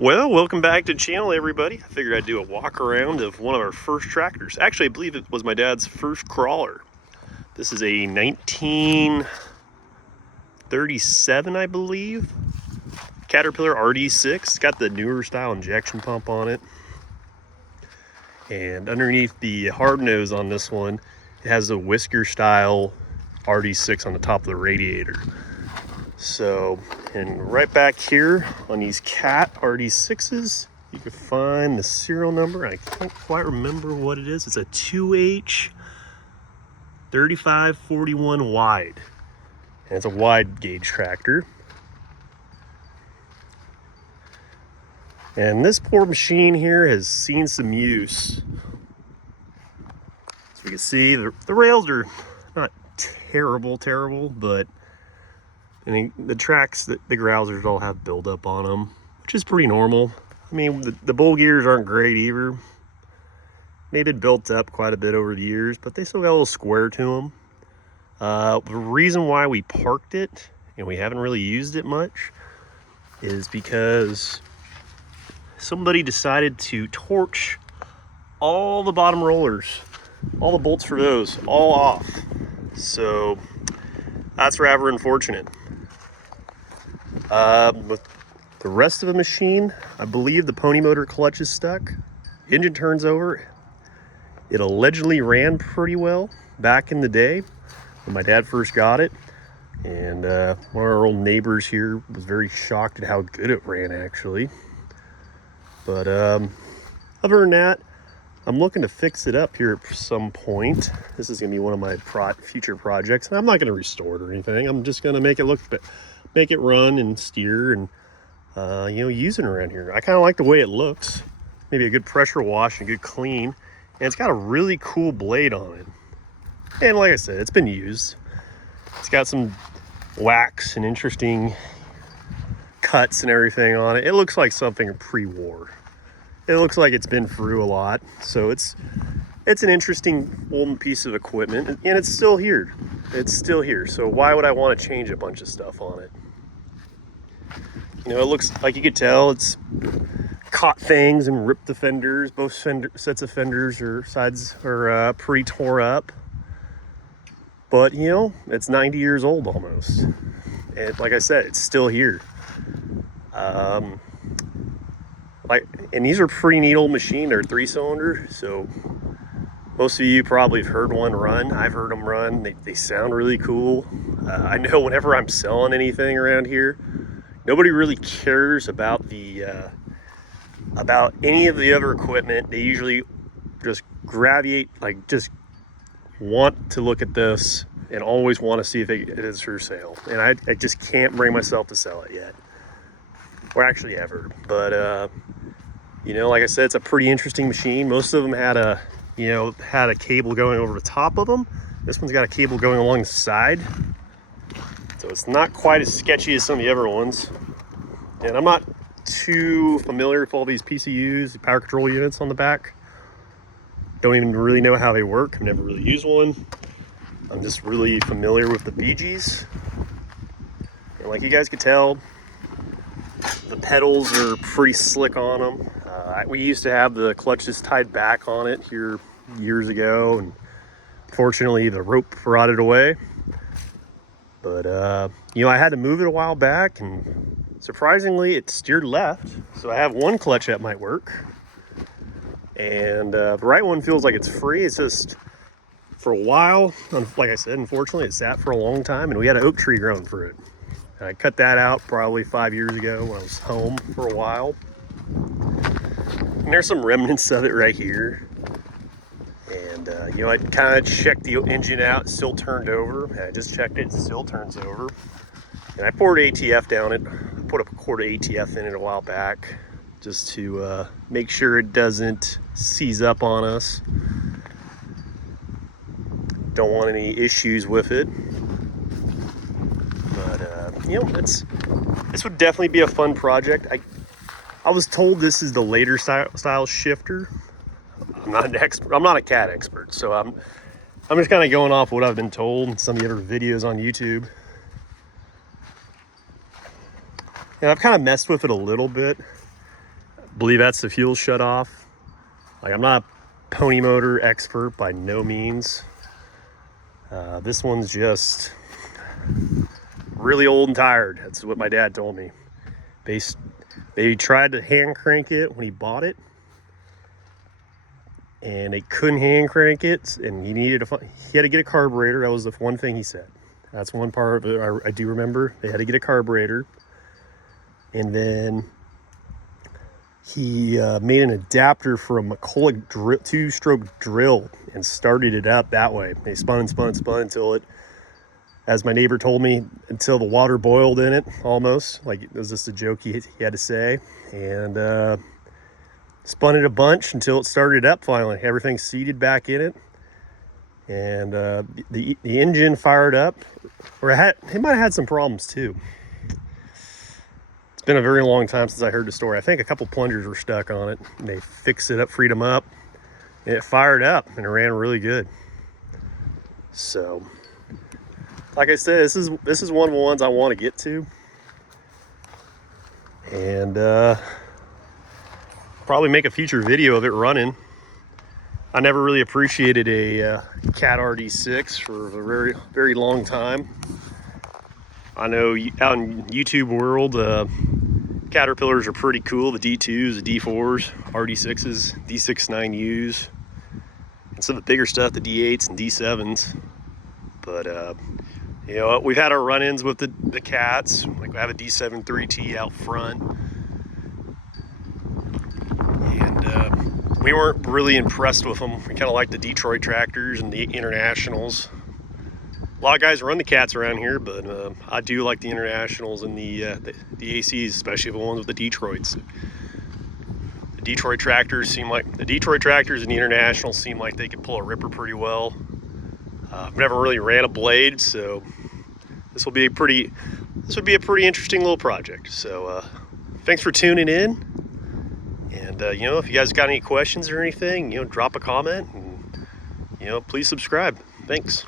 Well, welcome back to the channel, everybody. I figured I'd do a walk around of one of our first tractors. Actually, I believe it was my dad's first crawler. This is a 1937, I believe. Caterpillar RD6. It's got the newer style injection pump on it. And underneath the hard nose on this one, it has a whisker style RD6 on the top of the radiator. So, and right back here on these Cat RD6s, you can find the serial number. I can't quite remember what it is. It's a 2H 3541 wide. And it's a wide gauge tractor. And this poor machine here has seen some use. As we can see, the rails are not terrible, but I mean, the tracks, the grousers all have buildup on them, which is pretty normal. I mean, the bull gears aren't great either. They've been built up quite a bit over the years, but they still got a little square to them. The reason why we parked it, and we haven't really used it much, is because somebody decided to torch all the bottom rollers, all the bolts for those, all off. So that's rather unfortunate. With the rest of the machine, I believe the pony motor clutch is stuck. Engine turns over. It allegedly ran pretty well back in the day when my dad first got it. And one of our old neighbors here was very shocked at how good it ran, actually. But other than that, I'm looking to fix it up here at some point. This is going to be one of my future projects. And I'm not going to restore it or anything. I'm just going to make it run and steer and use it around here. I kind of like the way it looks. Maybe a good pressure wash and a good clean. And it's got a really cool blade on it. And like I said, it's been used. It's got some wax and interesting cuts and everything on it. It looks like something pre-war. It looks like it's been through a lot. So it's an interesting old piece of equipment, and it's still here. It's still here. So why would I want to change a bunch of stuff on it? You know, it looks like, you could tell it's caught things and ripped the fenders. Both sets of fenders or sides are pretty tore up. But, you know, it's 90 years old almost. And like I said, it's still here. And these are pretty neat old machines. They're 3-cylinder, so most of you probably have heard one run. I've heard them run. They sound really cool. I know whenever I'm selling anything around here, nobody really cares about about any of the other equipment. They usually just gravitate, like just want to look at this and always want to see if it is for sale. And I just can't bring myself to sell it yet, or actually ever. But you know, like I said, it's a pretty interesting machine. Most of them had a cable going over the top of them. This one's got a cable going along the side, so it's not quite as sketchy as some of the other ones. And I'm not too familiar with all these PCUs, the power control units on the back. Don't even really know how they work. I've never really used one. I'm just really familiar with the BGs. And like you guys could tell, the pedals are pretty slick on them. We used to have the clutches tied back on it here years ago, and fortunately the rope rotted away. But you know, I had to move it a while back, and surprisingly it steered left. So I have one clutch that might work. And the right one feels like it's free. It's just, for a while, like I said, unfortunately, it sat for a long time, and we had an oak tree growing through it. And I cut that out probably 5 years ago when I was home for a while. And there's some remnants of it right here. And, you know, I kind of checked the engine out. It still turned over. And I just checked it. It still turns over. And I poured ATF down it. I put a quart of ATF in it a while back, just to make sure it doesn't seize up on us. Don't want any issues with it. But you know, this would definitely be a fun project. I was told this is the later style shifter. I'm not an expert. I'm not a cat expert, so I'm just kind of going off what I've been told and some of the other videos on YouTube. And I've kind of messed with it a little bit. believe that's the fuel shut off. Like, I'm not a pony motor expert by no means. This one's just really old and tired. That's what my dad told me. They tried to hand crank it when he bought it, and they couldn't hand crank it, and he had to get a carburetor. That was the one thing he said. That's one part of it I do remember. They had to get a carburetor, and then he made an adapter for a McCulloch two-stroke drill and started it up that way. They spun and spun and spun until it, as my neighbor told me, until the water boiled in it, almost. Like, it was just a joke he had to say. And spun it a bunch until it started up finally. Everything seated back in it. And the engine fired up. Or it might have had some problems too. It's been a very long time since I heard the story. I think a couple plungers were stuck on it. And they fixed it up, freed them up. And it fired up and it ran really good. So, like I said, this is one of the ones I want to get to, and probably make a future video of it running. I never really appreciated a Cat RD6 for a very, very long time. I know out in YouTube world, Caterpillars are pretty cool. The D2s, the D4s, RD6s, D69Us, and some of the bigger stuff, the D8s and D7s. But you know, we've had our run-ins with the Cats. Like, we have a D7 3T out front. And we weren't really impressed with them. We kind of like the Detroit tractors and the Internationals. A lot of guys run the Cats around here, but I do like the Internationals and the ACs, especially the ones with the Detroits. The Detroit tractors and the Internationals seem like they could pull a ripper pretty well. I've never really ran a blade, so this would be a pretty interesting little project. So thanks for tuning in, and you know, if you guys got any questions or anything, you know, drop a comment, and you know, please subscribe. Thanks.